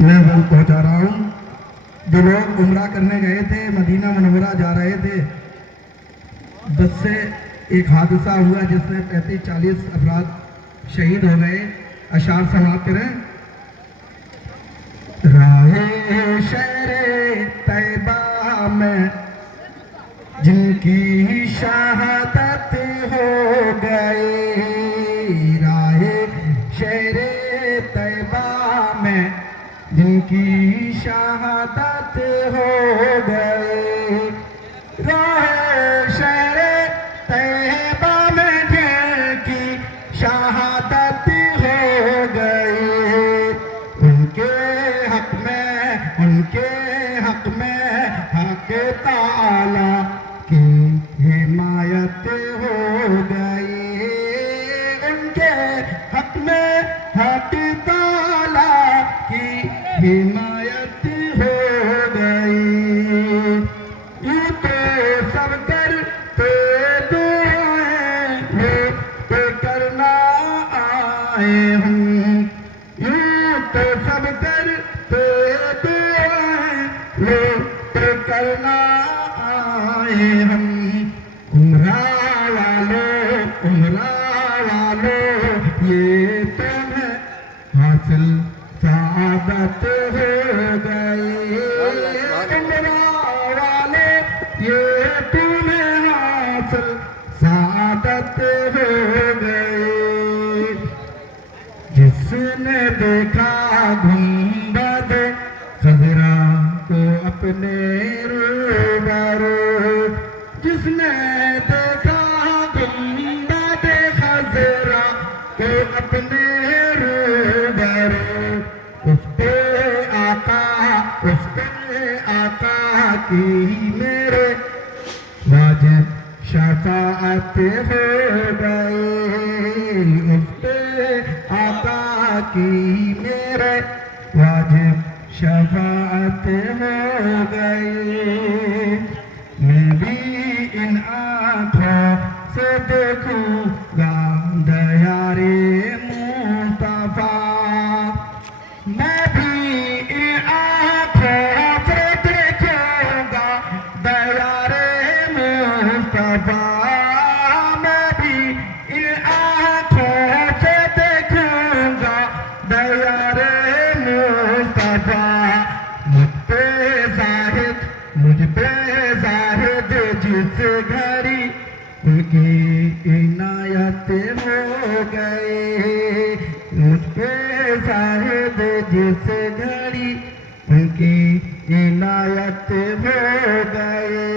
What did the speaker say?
मैं वल पहुंचा रहा हूँ। जो लोग उम्रा करने गए थे, मदीना मुनव्वरा जा रहे थे, बस से एक हादसा हुआ जिसमें 35-40 अफराद शहीद हो गए। अशार समाप्त करें। राहे शहरे तैबा में जिनकी शहादत हो गई, राहे शहरे तैबा में जिनकी शहादत हो गई, राहे शहरे तैबा में जिनकी शहादत हो गई, उनके हक में हक ताला की हिमायत हो गई, उनके हक में हक ताला की हिमायत हो गई। यूं तो सब करते दुआएं वो करना आए हम, यूं तो सब करते दुआएं वो करना आए हम। उम्रा वालों ये तुम्हें हासिल सादत हो गई, उम्रा वाले ये तुम्हें हासिल सादत हो गई। जिसने देखा गुंबद खजरा को अपने रूबरू, जिसने देखा गुंबद खजरा को अपने रूबरू, उस पे आका की मेरे वाजिब शफाअत हो गई, उस पे आका की मेरे वाजिब शफाअत हो गई। मैं भी इन आँखों से देखूंगा दयारे मुस्तफा, मैं भी इन आँखों से देखूंगा दयारे मुस्तफा, मैं भी इन आँखों से देखूंगा दयारे मुस्तफा। मुझ पे जाहिद जिस घड़ी उनकी इनायत हो गई, मुझ पे जाहिद जिस घड़ी उनकी इनायत हो गई।